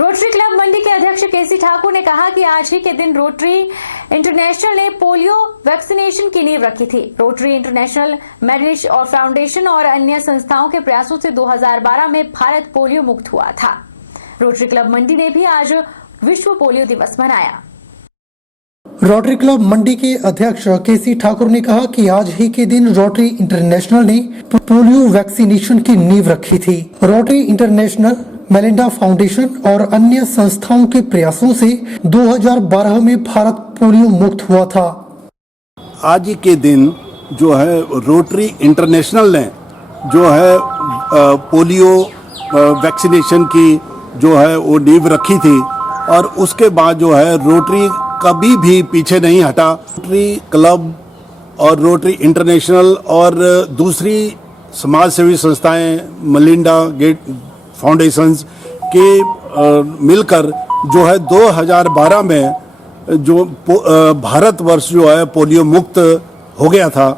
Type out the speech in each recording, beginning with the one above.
Rotary club मंडी के अध्यक्ष केसी ठाकुर ने कहा कि आज ही के दिन रोटरी इंटरनेशनल ने पोलियो वैक्सीनेशन की नींव रखी थी। रोटरी इंटरनेशनल मेडिश और फाउंडेशन और अन्य संस्थाओं के प्रयासों से 2012 में भारत पोलियो मुक्त हुआ था। रोटरी क्लब मंडी ने भी आज विश्व पोलियो दिवस मनाया। रोटरी क्लब मंडी के अध्यक्ष केसी ठाकुर ने कहा कि आज ही के दिन रोटरी इंटरनेशनल ने पोलियो वैक्सीनेशन की नींव रखी थी। रोटरी इंटरनेशनल, मेलिंडा फाउंडेशन और अन्य संस्थाओं के प्रयासों से 2012 में भारत पोलियो मुक्त हुआ था। आज के दिन जो है रोटरी इंटरनेशनल ने जो है पोलियो वैक्सीनेशन की जो है वो नींव रखी थी और उसके बाद जो है रोटरी कभी भी पीछे नहीं हटा। रोटरी क्लब और रोटरी इंटरनेशनल और दूसरी समाज सेवी संस्थाएं, मेलिंडा गेट फाउंडेशंस के मिलकर जो है 2012 में जो भारतवर्ष जो है पोलियो मुक्त हो गया था,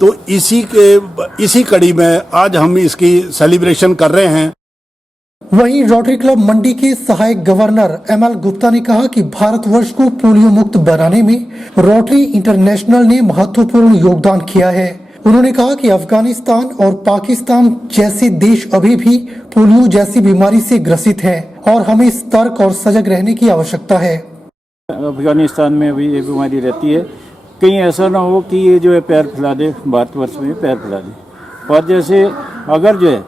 तो इसी कड़ी में आज हम इसकी सेलिब्रेशन कर रहे हैं। वहीं रोटरी क्लब मंडी के सहायक गवर्नर एमएल गुप्ता ने कहा कि भारतवर्ष को पोलियो मुक्त बनाने में रोटरी इंटरनेशनल ने महत्वपूर्ण योगदान किया है। उन्होंने कहा कि अफगानिस्तान और पाकिस्तान जैसे देश अभी भी पोलियो जैसी बीमारी से ग्रसित हैं और हमें सतर्क और सजग रहने की आवश्यकता है। अफगानिस्तान में अभी ये बीमारी रहती है, कहीं ऐसा ना हो कि ये जो है पैर फैला दे, भारतवर्ष में पैर फैला दे। और जैसे अगर जो है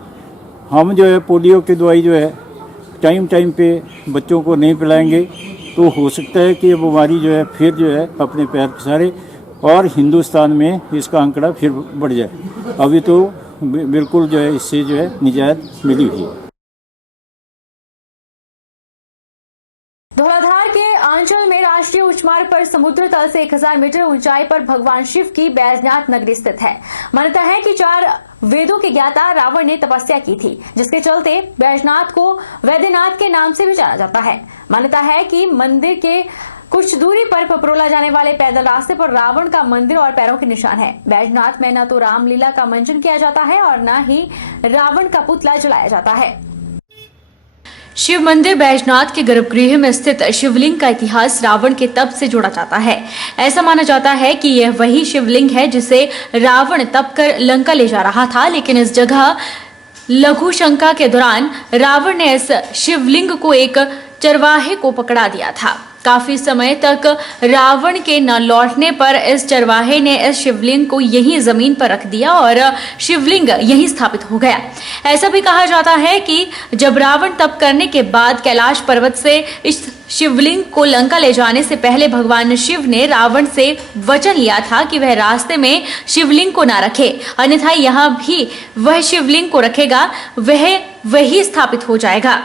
हम जो है पोलियो की दवाई जो है टाइम पे बच्चों को नहीं पिलाएंगे तो हो सकता है कि ये बीमारी जो है फिर जो है अपने पैर पसारे और हिंदुस्तान में इसका आंकड़ा फिर बढ़ जाए। अभी तो बिल्कुल जो है इससे जो है निजात मिली हुई है। धौलाधार के आंचल में राष्ट्रीय उच्च मार्ग पर समुद्र तल से 1000 मीटर ऊंचाई पर भगवान शिव की बैजनाथ नगरी स्थित है। मान्यता है कि 4 वेदों के ज्ञाता रावण ने तपस्या की थी, जिसके चलते बैजनाथ को वैद्यनाथ के नाम से भी जाना जाता है। मान्यता है कि मंदिर के कुछ दूरी पर पपरोला जाने वाले पैदल रास्ते पर रावण का मंदिर और पैरों के निशान है। बैजनाथ में न तो रामलीला का मंचन किया जाता है और न ही रावण का पुतला जलाया जाता है। शिव मंदिर बैजनाथ के गर्भगृह में स्थित शिवलिंग का इतिहास रावण के तप से जोड़ा जाता है। ऐसा माना जाता है कि यह वही शिवलिंग है जिसे रावण तप कर लंका ले जा रहा था, लेकिन इस जगह लघु शंका के दौरान रावण ने इस शिवलिंग को एक चरवाहे को पकड़ा दिया था। काफी समय तक रावण के न लौटने पर इस चरवाहे ने इस शिवलिंग को यहीं जमीन पर रख दिया और शिवलिंग यहीं स्थापित हो गया। ऐसा भी कहा जाता है कि जब रावण तप करने के बाद कैलाश पर्वत से इस शिवलिंग को लंका ले जाने से पहले भगवान शिव ने रावण से वचन लिया था कि वह रास्ते में शिवलिंग को ना रखे, अन्यथा यहाँ भी वह शिवलिंग को रखेगा वह वही स्थापित हो जाएगा।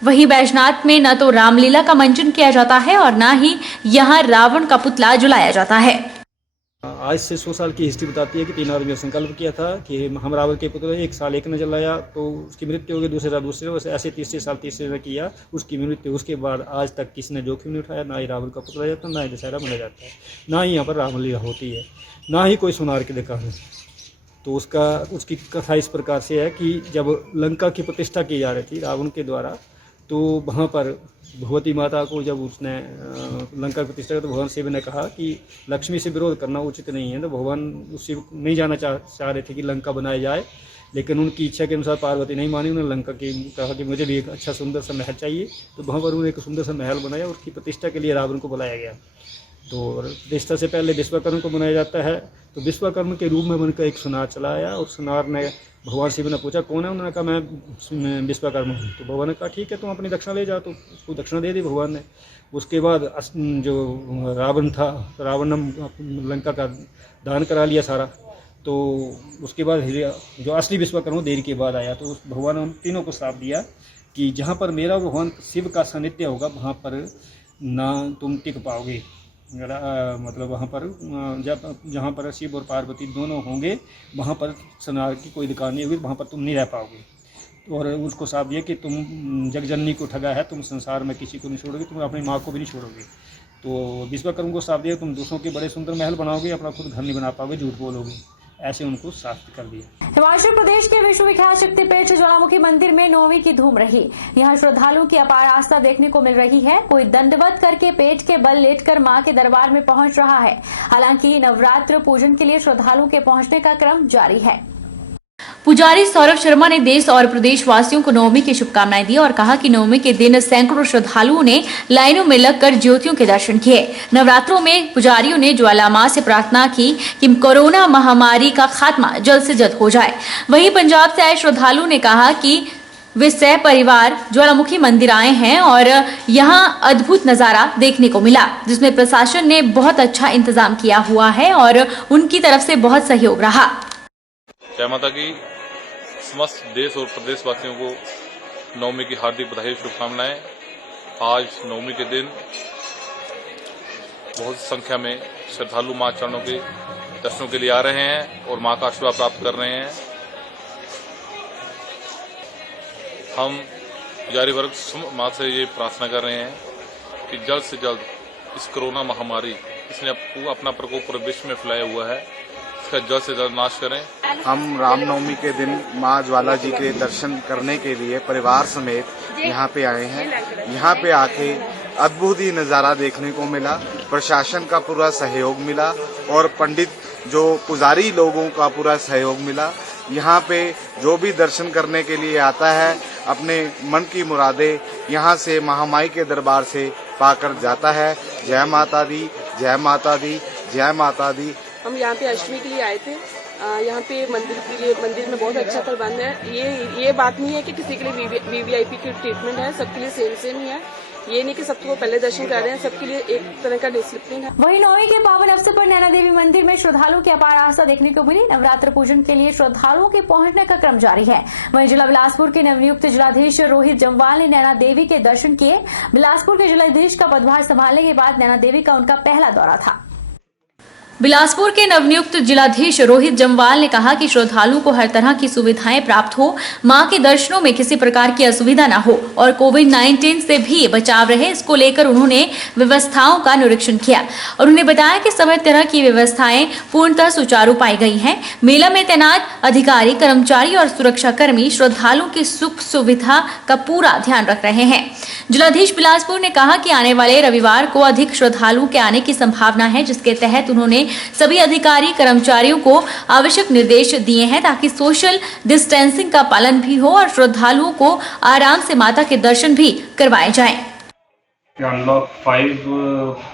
वहीं बैजनाथ में न तो रामलीला का मंचन किया जाता है और न ही यहाँ रावण का पुतला जलाया जाता है। आज से 100 साल की हिस्ट्री बताती है कि 3 आदमियों ने संकल्प किया था कि हम रावण के पुतले 1 साल एक ने जलाया तो उसकी मृत्यु हो गई, दूसरे साल दूसरे, वैसे ऐसे तीसरे साल तीसरे ने किया उसकी मृत्यु। उसके बाद आज तक किसी ने जोखिम नहीं उठाया, ना ही रावण का पुतला जाता, ना ही दशहरा मनाया जाता है, ना ही यहाँ पर रामलीला होती है, ना ही कोई सुनार की दिखाने। तो उसकी कथा इस प्रकार से है कि जब लंका की प्रतिष्ठा की जा रही थी रावण के द्वारा, तो वहाँ पर भगवती माता को जब उसने लंका की प्रतिष्ठा की तो भगवान शिव ने कहा कि लक्ष्मी से विरोध करना उचित नहीं है। तो भगवान शिव नहीं जाना चाह रहे थे कि लंका बनाया जाए, लेकिन उनकी इच्छा के अनुसार पार्वती नहीं मानी। उन्होंने लंका की कहा कि मुझे भी एक अच्छा सुंदर सा महल चाहिए, तो वहाँ पर उन्होंने एक सुंदर सा महल बनाया। उसकी प्रतिष्ठा के लिए रावण को बुलाया गया। तो प्रतिष्ठा से पहले विश्वकर्मा को बनाया जाता है, तो विश्वकर्मा के रूप में बनकर एक सुनार चला आया और सुनार ने भगवान शिव ने पूछा कौन है, उन्होंने कहा मैं विश्वकर्मा हूँ। तो भगवान ने कहा ठीक है तुम अपनी दक्षिणा ले जाओ, तो उसको दक्षिणा दे दी भगवान ने। उसके बाद जो रावण था, रावण ने लंका का दान करा लिया सारा। तो उसके बाद जो असली विश्वकर्मा देर के बाद आया, तो भगवान ने उन तीनों को श्राप दिया कि जहाँ पर मेरा भगवान शिव का सानिध्य होगा वहाँ पर ना तुम टिक पाओगे। मतलब वहाँ पर जहाँ पर शिव और पार्वती दोनों होंगे वहाँ पर सुनार की कोई दुकान नहीं होगी, वहाँ पर तुम नहीं रह पाओगे। और उसको साफ दिया कि तुम जगजननी को ठगा है, तुम संसार में किसी को नहीं छोड़ोगे, तुम अपनी माँ को भी नहीं छोड़ोगे। तो विश्वकर्मा को साफ दिया तुम दूसरों के बड़े सुंदर महल बनाओगे, अपना खुद घर नहीं बना पाओगे, झूठ बोलोगे। ऐसे उनको साफ कर दिया। हिमाचल प्रदेश के विश्वविख्यात शक्तिपीठ ज्वालामुखी मंदिर में नवमी की धूम रही। यहाँ श्रद्धालुओं की अपार आस्था देखने को मिल रही है। कोई दंडवत करके पेट के बल लेटकर मां के दरबार में पहुंच रहा है। हालांकि नवरात्र पूजन के लिए श्रद्धालुओं के पहुंचने का क्रम जारी है। पुजारी सौरभ शर्मा ने देश और प्रदेश वासियों को नवमी की शुभकामनाएं दी और कहा कि नवमी के दिन सैकड़ों श्रद्धालुओं ने लाइनों में लगकर ज्योतियों के दर्शन किए। नवरात्रों में पुजारियों ने ज्वाला मां से प्रार्थना की कि कोरोना महामारी का खात्मा जल्द से जल्द हो जाए। वहीं पंजाब से आए श्रद्धालुओं ने कहा कि वे सह परिवार ज्वालामुखी मंदिर आए हैं और यहाँ अद्भुत नजारा देखने को मिला, जिसमें प्रशासन ने बहुत अच्छा इंतजाम किया हुआ है और उनकी तरफ से बहुत सहयोग रहा। जय माता की। समस्त देश और प्रदेशवासियों को नवमी की हार्दिक बधाई शुभकामनाएं। आज नवमी के दिन बहुत संख्या में श्रद्धालु मां चरणों के दर्शनों के लिए आ रहे हैं और मां का आशीर्वाद प्राप्त कर रहे हैं। हम पुजारी वर्ग मां से ये प्रार्थना कर रहे हैं कि जल्द से जल्द इस कोरोना महामारी, इसने अपना प्रकोप पूरे विश्व में फैलाया हुआ है, इसका जल्द से जल्द नाश करें। हम रामनवमी के दिन मां ज्वाला जी के दर्शन करने के लिए परिवार समेत यहाँ पे आए हैं। यहाँ पे आके अद्भुत ही नज़ारा देखने को मिला। प्रशासन का पूरा सहयोग मिला और पंडित जो पुजारी लोगों का पूरा सहयोग मिला। यहाँ पे जो भी दर्शन करने के लिए आता है अपने मन की मुरादें यहाँ से महामाई के दरबार से पाकर जाता है। जय माता दी, जय माता दी, जय माता दी। हम यहाँ पे अष्टमी के लिए आए थे। यहाँ पे मंदिर में बहुत अच्छा प्रबंध है। ये बात नहीं है कि किसी के लिए वीवीआईपी की ट्रीटमेंट है, सबके लिए सेम ही है। ये नहीं कि सबको पहले दर्शन कर रहे हैं, सबके लिए एक तरह का डिसिप्लिन है। वहीं नवमी के पावन अवसर पर नैना देवी मंदिर में श्रद्धालुओं की अपार आस्था देखने को मिली। नवरात्र पूजन के लिए श्रद्धालुओं के पहुंचने का क्रम जारी है। वहीं जिला बिलासपुर के नवनियुक्त जिलाधीश रोहित जम्वाल ने नैना देवी के दर्शन किए। बिलासपुर के जिलाधीश का पदभार संभालने के बाद नैना देवी का उनका पहला दौरा था। बिलासपुर के नवनियुक्त जिलाधीश रोहित जम्वाल ने कहा कि श्रद्धालुओं को हर तरह की सुविधाएं प्राप्त हो, मां के दर्शनों में किसी प्रकार की असुविधा न हो और कोविड-19 से भी बचाव रहे, इसको लेकर उन्होंने व्यवस्थाओं का निरीक्षण किया और उन्होंने बताया कि सभी तरह की व्यवस्थाएं पूर्णतः सुचारू पाई गई हैं। मेला में तैनात अधिकारी, कर्मचारी और सुरक्षा कर्मी श्रद्धालुओं की सुख सुविधा का पूरा ध्यान रख रहे हैं। जिलाधीश बिलासपुर ने कहा कि आने वाले रविवार को अधिक श्रद्धालुओं के आने की संभावना है, जिसके तहत उन्होंने सभी अधिकारी कर्मचारियों को आवश्यक निर्देश दिए हैं ताकि सोशल डिस्टेंसिंग का पालन भी हो और श्रद्धालुओं को आराम से माता के दर्शन भी करवाए जाएं। अनलॉक 5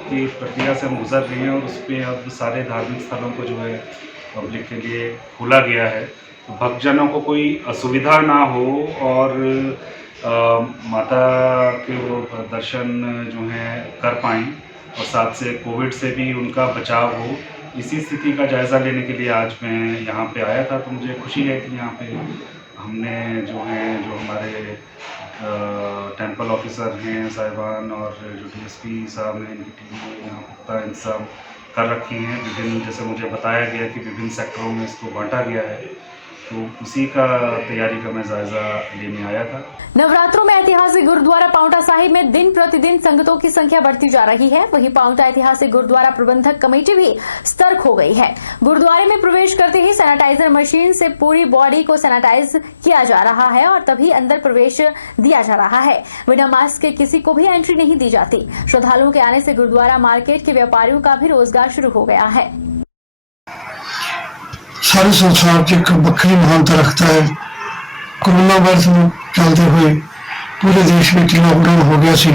की प्रक्रिया से हम गुजर रहे हैं और उस पर अब सारे धार्मिक स्थलों को जो है पब्लिक के लिए खोला गया है, तो भक्तजनों को कोई असुविधा ना हो और माता के वो दर्शन जो है कर पाएँ और साथ से कोविड से भी उनका बचाव हो। इसी स्थिति का जायज़ा लेने के लिए आज मैं यहाँ पे आया था, तो मुझे खुशी है कि यहाँ पे हमने जो हमारे टेम्पल ऑफिसर हैं साहिबान और जो डीएसपी साहब ने, इनकी टीम ने यहाँ पुख्ता इंतजाम कर रखे हैं। विभिन्न, जैसे मुझे बताया गया कि विभिन्न सेक्टरों में इसको बांटा गया है, तो उसी का तैयारी का मैं जायज़ा लेने आया था। नवरात्रों में ऐतिहासिक गुरुद्वारा पांवटा साहिब में दिन प्रतिदिन संगतों की संख्या बढ़ती जा रही है। वहीं पांवटा ऐतिहासिक गुरुद्वारा प्रबंधक कमेटी भी सतर्क हो गई है। गुरुद्वारे में प्रवेश करते ही सैनिटाइजर मशीन से पूरी बॉडी को सैनिटाइज किया जा रहा है और तभी अंदर प्रवेश दिया जा रहा है। बिना मास्क के किसी को भी एंट्री नहीं दी जाती। श्रद्धालुओं के आने से गुरुद्वारा मार्केट के व्यापारियों का भी रोजगार शुरू हो गया है। सारे संसार की एक बखरी महानता रखता है। कोरोना वायरस में चलते हुए पूरे देश में लॉकडाउन हो गया सी,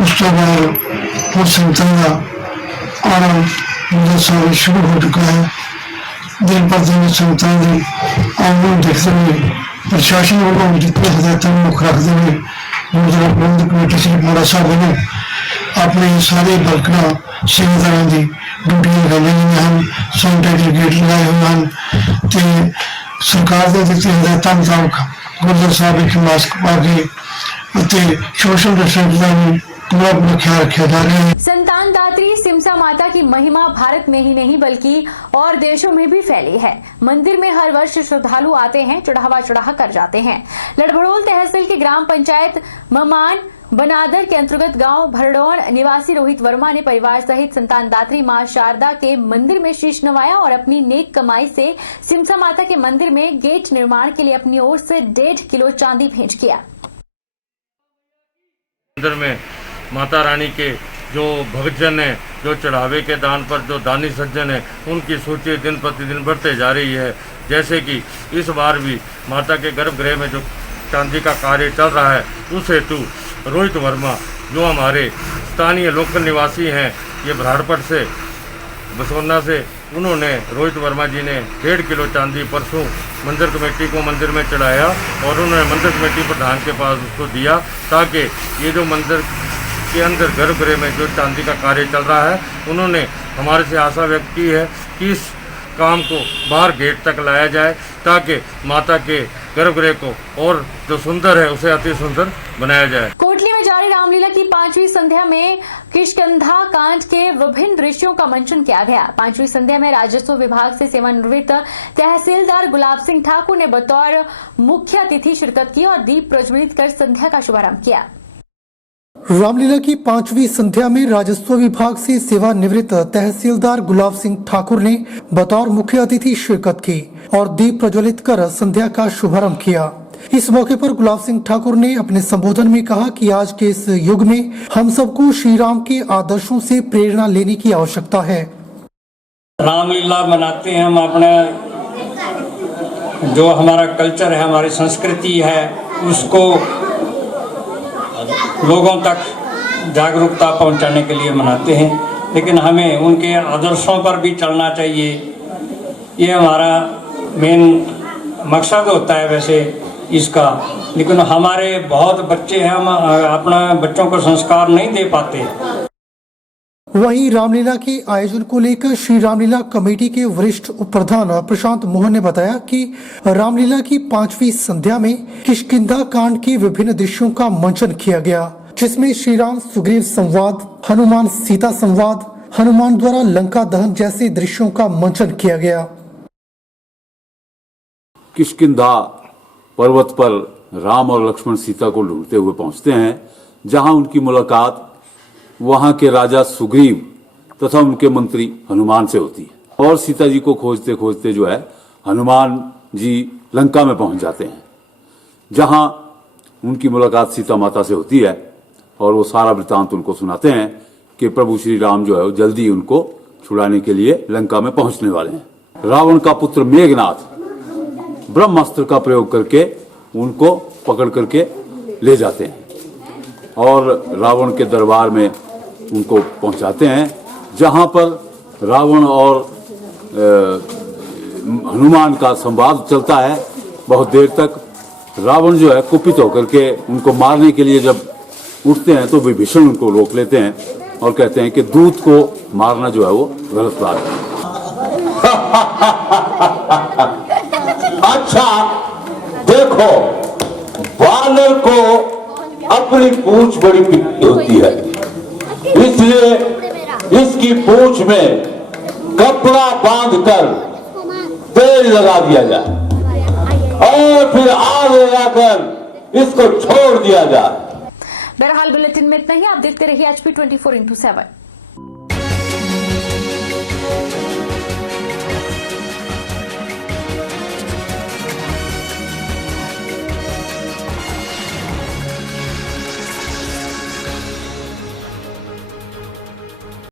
उस तो बाद बहुत संगतां का आना मुझे साल शुरू हो चुका है। दिन पर दिन संगतां की आमदनी देखते हुए प्रशासन वालों जितने हिदायतों मुख रखते हुए गुरुद्वारा प्रबंधक कमेटी श्री पांवटा साहिब ने अपने सारे वर्करां सेवादारां की ड्यूटियां लगाई हैं। सैनिटाइजर गेट लगाए हुए हैं तो सरकार के दिए हिदायतों मुताबिक गुरुद्वारा साहब एक मास्क पा के सोशल डिस्टेंस का भी पूरा ख्याल रखा जा रहा है। संतान दात्री सिमसा माता की महिमा भारत में ही नहीं बल्कि और देशों में भी फैली है। मंदिर में हर वर्ष श्रद्धालु आते हैं, चढ़ावा चढ़ा कर जाते हैं। लड़भड़ोल तहसील की ग्राम पंचायत ममान बनादर के अंतर्गत गांव भरडौन निवासी रोहित वर्मा ने परिवार सहित संतानदात्री मां शारदा के मंदिर में शीश नवाया और अपनी नेक कमाई से सिमसा माता के मंदिर में गेट निर्माण के लिए अपनी ओर से 1.5 किलो चांदी भेंट किया। मंदिर में माता रानी के जो भक्तजन है, जो चढ़ावे के दान पर जो दानी सज्जन है, उनकी सूची दिन प्रतिदिन बढ़ते जा रही है। जैसे कि इस बार भी माता के गर्भगृह में जो चांदी का कार्य चल रहा है, उस हेतु रोहित वर्मा जो हमारे स्थानीय लोकल निवासी हैं, ये भराड़पट से बसोना से, उन्होंने रोहित वर्मा जी ने 1.5 किलो चांदी परसों मंदिर कमेटी को मंदिर में चढ़ाया और उन्होंने मंदिर कमेटी प्रधान के पास उसको दिया, ताकि ये जो मंदिर के अंदर गर्भगृह में जो चांदी का कार्य चल रहा है, उन्होंने हमारे से आशा व्यक्त की है कि इस काम को बाहर गेट तक लाया जाए, ताकि माता के गर्भगृह को और जो सुंदर है उसे अति सुंदर बनाया जाए। कोटली में जारी रामलीला की 5वीं संध्या में किष्किंधा कांड के विभिन्न दृश्यों का मंचन किया गया। 5वीं संध्या में राजस्व विभाग से सेवानिवृत्त तहसीलदार गुलाब सिंह ठाकुर ने बतौर मुख्य अतिथि शिरकत की और दीप प्रज्वलित कर संध्या का शुभारंभ किया। रामलीला की 5वीं संध्या में राजस्व विभाग से सेवानिवृत्त तहसीलदार गुलाब सिंह ठाकुर ने बतौर मुख्य अतिथि शिरकत की और दीप प्रज्वलित कर संध्या का शुभारंभ किया। इस मौके पर गुलाब सिंह ठाकुर ने अपने संबोधन में कहा कि आज के इस युग में हम सबको श्री राम के आदर्शों से प्रेरणा लेने की आवश्यकता है। रामलीला मनाते हैं हम, अपने जो हमारा कल्चर है, हमारी संस्कृति है, उसको लोगों तक जागरूकता पहुंचाने के लिए मनाते हैं, लेकिन हमें उनके आदर्शों पर भी चलना चाहिए। ये हमारा मेन मकसद होता है वैसे इसका, लेकिन हमारे बहुत बच्चे हैं, हम अपना बच्चों को संस्कार नहीं दे पाते। वहीं रामलीला के आयोजन को लेकर श्री रामलीला कमेटी के वरिष्ठ उप प्रधान प्रशांत मोहन ने बताया कि रामलीला की 5वीं संध्या में किष्किंधा कांड के विभिन्न दृश्यों का मंचन किया गया, जिसमें श्री राम सुग्रीव संवाद, हनुमान सीता संवाद, हनुमान द्वारा लंका दहन जैसे दृश्यों का मंचन किया गया। किष्किंधा पर्वत पर राम और लक्ष्मण सीता को ढूंढते हुए पहुंचते हैं, जहां उनकी मुलाकात वहां के राजा सुग्रीव तथा उनके मंत्री हनुमान से होती है और सीता जी को खोजते खोजते जो है हनुमान जी लंका में पहुंच जाते हैं, जहां उनकी मुलाकात सीता माता से होती है और वो सारा वृतांत उनको सुनाते हैं कि प्रभु श्री राम जो है वो जल्दी उनको छुड़ाने के लिए लंका में पहुंचने वाले हैं। रावण का पुत्र मेघनाथ ब्रह्मास्त्र का प्रयोग करके उनको पकड़ करके ले जाते हैं और रावण के दरबार में उनको पहुंचाते हैं, जहां पर रावण और हनुमान का संवाद चलता है बहुत देर तक। रावण जो है कुपित होकर के उनको मारने के लिए जब उठते हैं तो विभीषण उनको रोक लेते हैं और कहते हैं कि दूत को मारना जो है वो गलत बात है। अच्छा देखो, बानर को अपनी पूंछ बड़ी पिटी होती है, इसलिए इसकी पूंछ में कपड़ा बांधकर तेल लगा दिया जाए और फिर आग लगाकर इसको छोड़ दिया जाए। बहरहाल बुलेटिन में इतना ही। आप देखते रहिए HP 24/7।